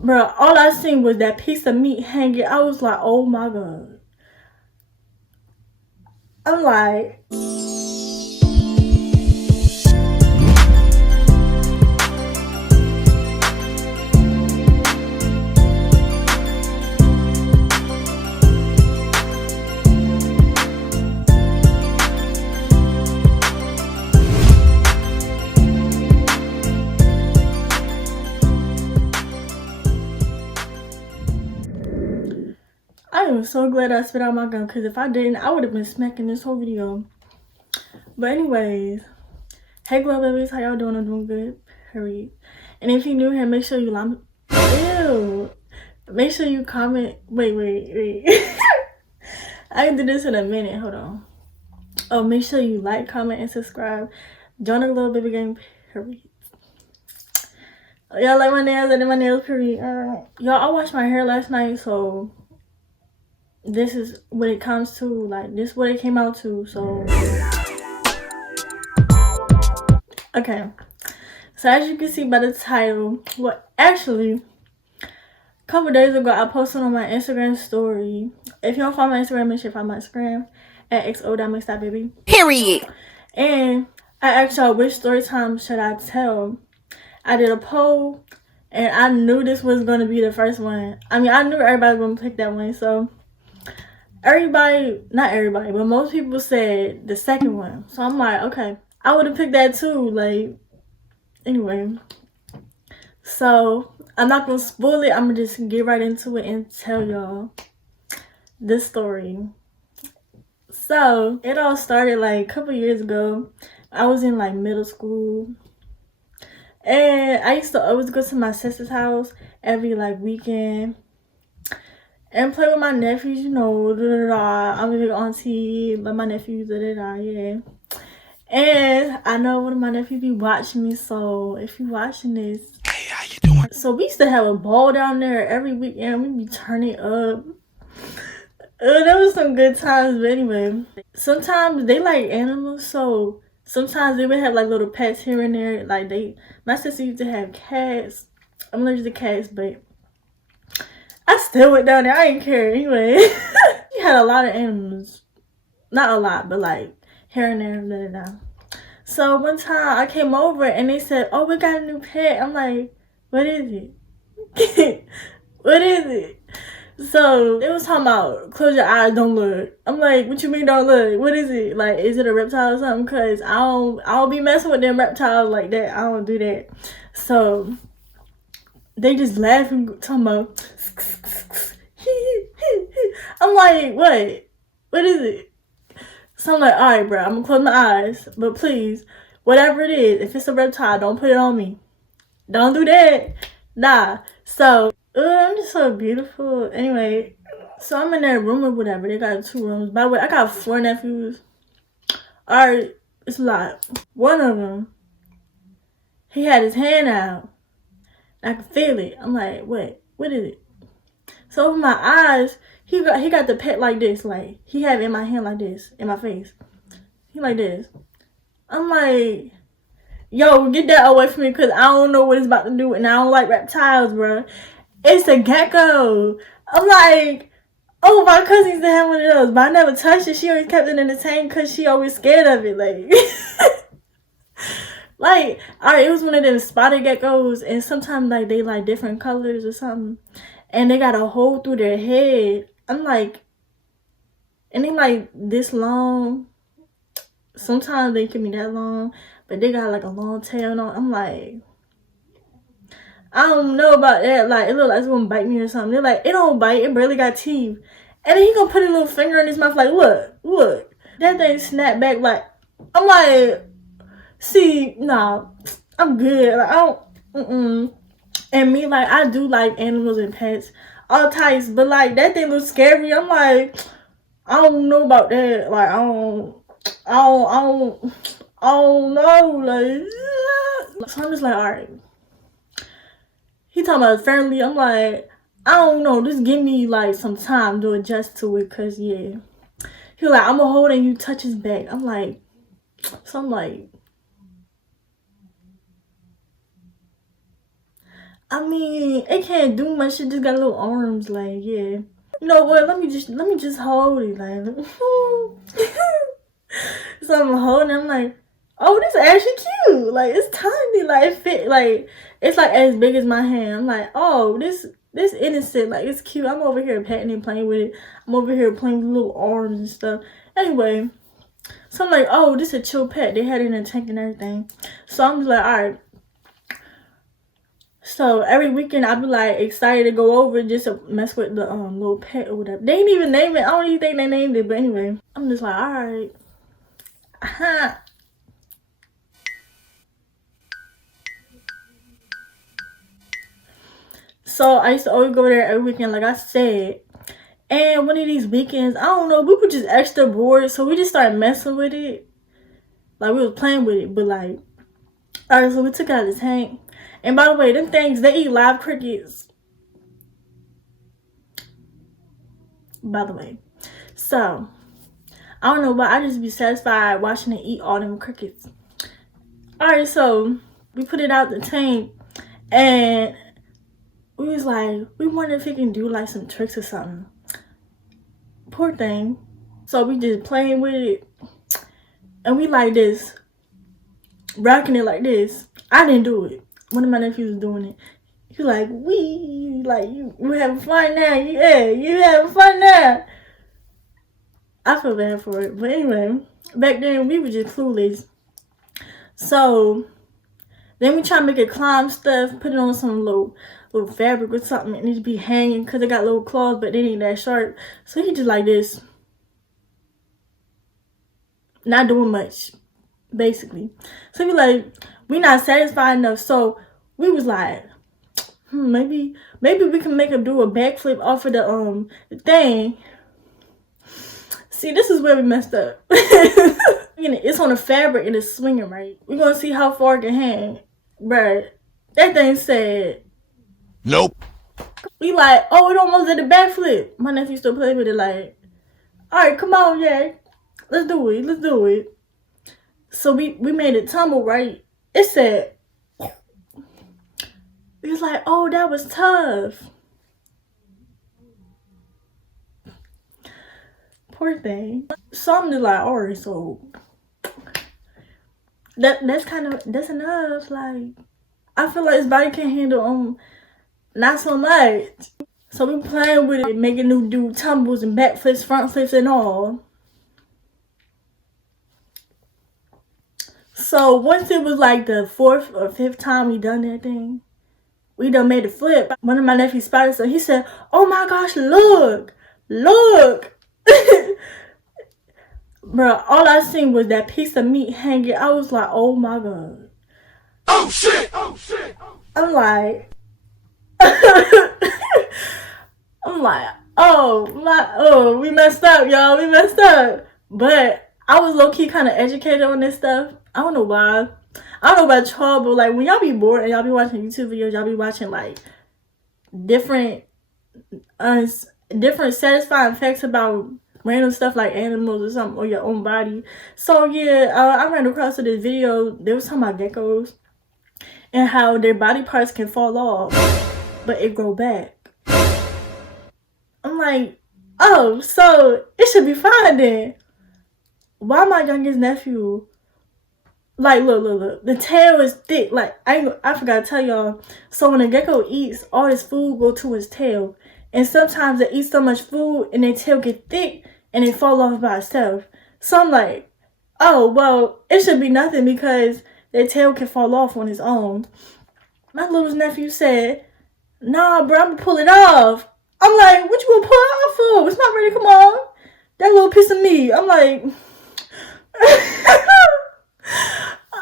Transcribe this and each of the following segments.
Bro, all I seen was that piece of meat hanging. I was like, oh my god. I'm like, I am so glad I spit out my gum, because if I didn't, I would have been smacking this whole video. But anyways, hey glow babies, how y'all doing? I'm doing good. Hurry. And if you're new here, make sure you like. Ew. Make sure you comment. Wait. I can do this in a minute. Hold on. Oh, make sure you like, comment, and subscribe. Join the little baby gang. Period. Y'all like my nails? I did my nails. Period. Y'all, I washed my hair last night, so this is what it comes to. Like, this is what it came out to. So, okay. So as you can see by the title, well, actually, a couple days ago, I posted on my Instagram story. If you don't follow my Instagram, make sure you follow my Instagram at xo.mix.baby. Period. And I asked y'all which story time should I tell. I did a poll, and I knew this was going to be the first one. I mean, I knew everybody was going to pick that one. So, not everybody, but most people said the second one. So, I'm like, okay, I would have picked that too. Like, anyway. So, I'm not going to spoil it. I'm going to just get right into it and tell y'all this story. So, it all started like a couple years ago. I was in like middle school. And I used to always go to my sister's house every like weekend and play with my nephews, you know, I'm a big auntie, but my nephews, yeah. And I know one of my nephews be watching me, so if you watching this, Hey, how you doing? so we used to have a ball down there every weekend. We be turning up. That was some good times, but anyway, sometimes they like animals, so sometimes they would have like little pets here and there. Like my sister used to have cats. I'm allergic to cats, but I still went down there. I didn't care anyway. She had a lot of animals, not a lot, but like here and there. So one time I came over and they said, "Oh, we got a new pet." I'm like, "What is it? What is it?" So it was talking about close your eyes, don't look. I'm like, what you mean don't look? What is it? Like, is it a reptile or something? Cause I don't be messing with them reptiles like that. I don't do that. So they just laughing, talking about. I'm like, what? What is it? So I'm like, all right, bro. I'm gonna close my eyes, but please, whatever it is, if it's a reptile, don't put it on me. Don't do that. Nah. So. I'm just so beautiful. Anyway, so I'm in that room or whatever. They got 2 rooms. By the way, I got 4 nephews. Alright, it's a lot. One of them, he had his hand out. I could feel it. I'm like, what is it? So over my eyes, he got the pet like this. Like, he had it in my hand like this, in my face. He like this. I'm like, yo, get that away from me, because I don't know what it's about to do, and I don't like reptiles, bro. It's a gecko. I'm like, oh, my cousin used to have one of those, but I never touched it. She always kept it in the tank because she always scared of it. Like, alright, it was one of them spotted geckos, and sometimes like they like different colors or something, and they got a hole through their head. I'm like, and they like this long. Sometimes they can be that long, but they got like a long tail on. I'm like, I don't know about that. Like, it look like it's gonna bite me or something. They're like, it don't bite. It barely got teeth. And then he gonna put a little finger in his mouth like, look. That thing snapped back like, I'm like, see, nah, I'm good. Like, I don't, And me, like, I do like animals and pets, all types. But, like, that thing looks scary. I'm like, I don't know about that. Like, I don't know. Like, so I'm just like, all right. He talking about friendly. I'm like, I don't know. Just give me like some time to adjust to it, cause yeah. He like, I'm gonna hold and you touch his back. I'm like, I mean, it can't do much. It just got little arms, like, yeah. You know what? Let me just hold it, like. So I'm holding. I'm like, oh, this is actually cute. Like, it's tiny. Like, it fit. Like, it's like as big as my hand. I'm like, oh, this innocent. Like, it's cute. I'm over here petting and playing with it. I'm over here playing with little arms and stuff. Anyway, so I'm like, oh, this is a chill pet. They had it in a tank and everything. So I'm just like, all right. So every weekend I be like excited to go over just to mess with the little pet or whatever. They didn't even name it. I don't even think they named it. But anyway, I'm just like, all right. So I used to always go there every weekend, like I said. And one of these weekends, I don't know, we were just extra bored, so we just started messing with it. Like, we was playing with it, but like, alright, so we took it out of the tank. And by the way, them things, they eat live crickets. By the way. So, I don't know, but I just be satisfied watching it eat all them crickets. Alright, so we put it out the tank, and we was like, we wondered if it can do like some tricks or something. Poor thing. So we just playing with it, and we like this, rocking it like this. I didn't do it. One of my nephews was doing it. He was like, we, like, you having fun now? Yeah, you having fun now? I feel bad for it. But anyway, back then we were just clueless. So then we try to make it climb stuff, put it on some little fabric or something, and it be hanging because it got little claws, but they ain't that sharp. So he just like this, not doing much, basically. So we like, we not satisfied enough. So we was like, maybe we can make him do a backflip off of the thing. See, this is where we messed up. It's on the fabric and it's swinging, right? We're gonna see how far it can hang. Bruh, that thing said, nope. We like, oh, it almost did a backflip. My nephew still play with it like, all right, come on, yeah. Let's do it. So we made it tumble, right? It said, it was like, oh, that was tough. Poor thing. So I'm just like, all right, so that's enough. Like, I feel like his body can't handle not so much. So we playing with it, making him do tumbles and backflips, front flips, and all. So once it was like the 4th or 5th time we done that thing, we done made a flip. One of my nephews spotted, so he said, oh my gosh, look. Bro, all I seen was that piece of meat hanging. I was like, oh my god. Oh shit. I'm like, we messed up, y'all. We messed up. But I was low-key kind of educated on this stuff. I don't know why. I don't know about y'all, but like when y'all be bored and y'all be watching YouTube videos, y'all be watching like different satisfying facts about random stuff like animals or something, or your own body. So yeah, I ran across this video. They was talking about geckos and how their body parts can fall off, but it grow back. I'm like, oh, so it should be fine then. Why my youngest nephew, like, look, the tail is thick. Like, I forgot to tell y'all. So when a gecko eats, all his food go to his tail. And sometimes they eat so much food and their tail get thick and they fall off by itself. So I'm like, oh, well, it should be nothing because their tail can fall off on its own. My little nephew said, nah, bro, I'm gonna pull it off. I'm like, what you gonna pull it off for? It's not ready, come on. That little piece of meat. I'm like,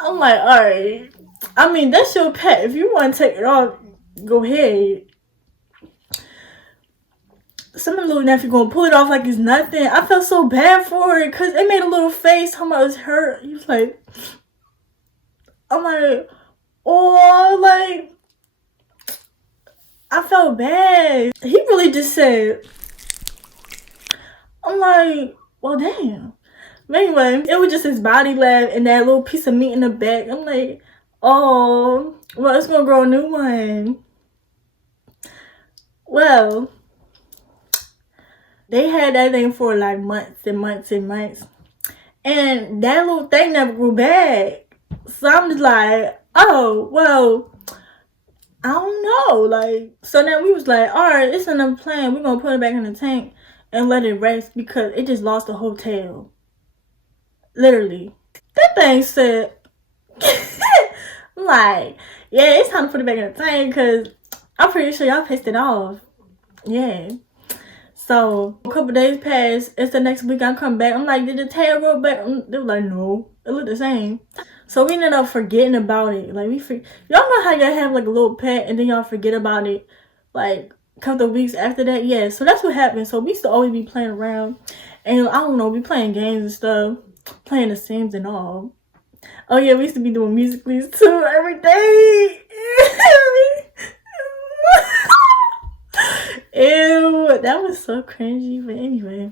all right. I mean, that's your pet. If you want to take it off, go ahead. Some little nephew gonna pull it off like it's nothing. I felt so bad for it because it made a little face. How much it was hurt. He was like, I'm like, oh, like, I felt bad. He really just said, I'm like, well, damn. But anyway, it was just his body left and that little piece of meat in the back. I'm like, oh, well, it's gonna grow a new one. Well, they had that thing for like months and months and months. And that little thing never grew back. So I'm just like, oh, well, I don't know. Like, so then we was like, all right, it's another plan. We're going to put it back in the tank and let it rest because it just lost the hotel. Literally. That thing said, like, yeah, it's time to put it back in the tank because I'm pretty sure y'all pissed it off. Yeah. So a couple days passed. It's the next week I come back. I'm like, did the tail grow back? They were like, no, it looked the same. So we ended up forgetting about it. Like y'all know how y'all have like a little pet and then y'all forget about it like a couple of weeks after that. Yeah, so that's what happened. So we used to always be playing around and I don't know, be playing games and stuff, playing the Sims and all. Oh yeah, we used to be doing musicals too every day. Ew, that was so cringy. But anyway,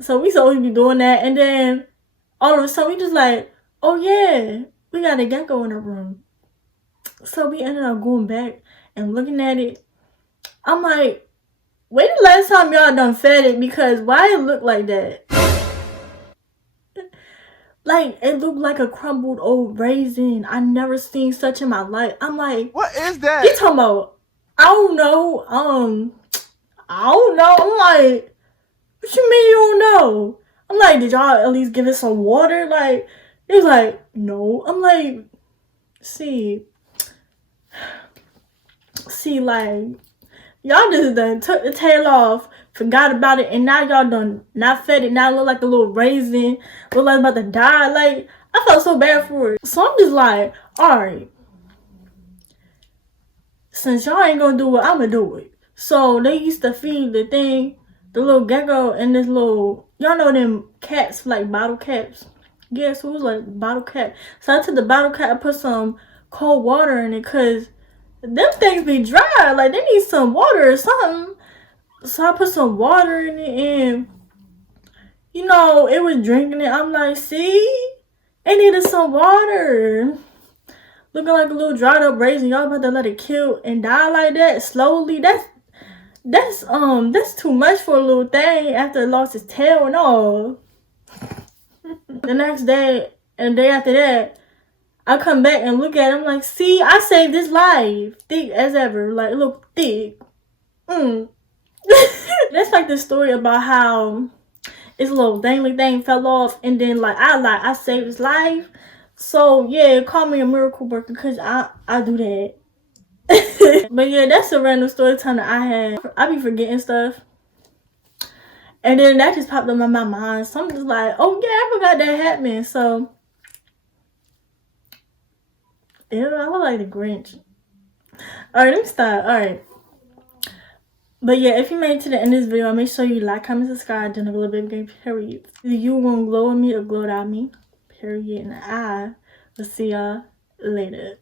so we used to always be doing that, and then all of a sudden we just like, oh yeah, we got a gecko in our room. So we ended up going back and looking at it. I'm like, when the last time y'all done fed it? Because why it look like that? Like, it looked like a crumbled old raisin. I never seen such in my life. I'm like, What is that? you talking about? I don't know. I don't know. I'm like, what you mean you don't know? I'm like, did y'all at least give it some water? Like, it was like, no. I'm like, see, like, y'all just done took the tail off, forgot about it, and now y'all done not fed it. Now it look like a little raisin, look like about to die. Like, I felt so bad for it. So I'm just like, alright, since y'all ain't gonna do it, I'ma do it. So they used to feed the thing, the little gecko, and this little, y'all know them cats, like bottle caps. Yeah, so it was like bottle cap. So I took the bottle cap and put some cold water in it, cause them things be dry. Like, they need some water or something. So I put some water in it, and you know, it was drinking it. I'm like, see, it needed some water. Looking like a little dried up raisin. Y'all about to let it kill and die like that slowly? That's too much for a little thing after it lost its tail and all. The next day and the day after that, I come back and look at it. I'm like, see, I saved this life. Thick as ever. Like, look thick. That's like the story about how this little dangly thing fell off and then I saved his life. So yeah, call me a miracle worker because I do that. But yeah, that's a random story time that I had. I be forgetting stuff. And then that just popped up in my mind. So I'm just like, oh yeah, I forgot that happened. So yeah, I look like the Grinch. Alright, let me stop. Alright. But yeah, if you made it to the end of this video, make sure you like, comment, subscribe, then a little bit of game, period. You gonna glow on me or glow at me, period. And I will see y'all later.